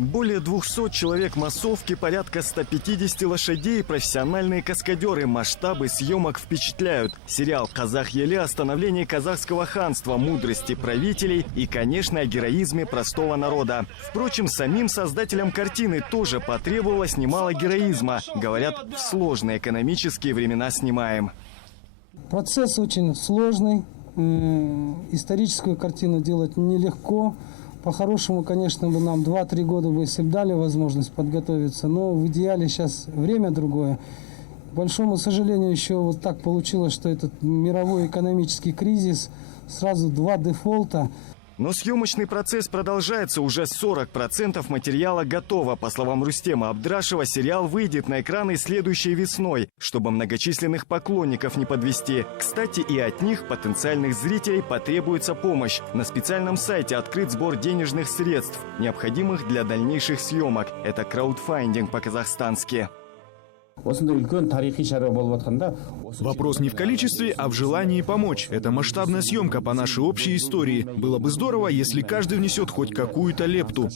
Более 200 человек массовки, порядка 150 лошадей, профессиональные каскадеры. Масштабы съемок впечатляют. Сериал «Казах Еле» о становлении казахского ханства, мудрости правителей и, конечно, о героизме простого народа. Впрочем, самим создателям картины тоже потребовалось немало героизма. Говорят, в сложные экономические времена снимаем. Процесс очень сложный. Историческую картину делать нелегко. По-хорошему, конечно, бы нам 2-3 года бы, если бы дали возможность подготовиться, но в идеале сейчас время другое. К большому сожалению, еще вот так получилось, что этот мировой экономический кризис, сразу 2 дефолта. Но съемочный процесс продолжается, уже 40% материала готово. По словам Рустема Абдрашева, сериал выйдет на экраны следующей весной, чтобы многочисленных поклонников не подвести. Кстати, и от них, потенциальных зрителей, потребуется помощь. На специальном сайте открыт сбор денежных средств, необходимых для дальнейших съемок. Это краудфандинг по-казахстански. Вопрос не в количестве, а в желании помочь. Это масштабная съемка по нашей общей истории. Было бы здорово, если каждый внесет хоть какую-то лепту.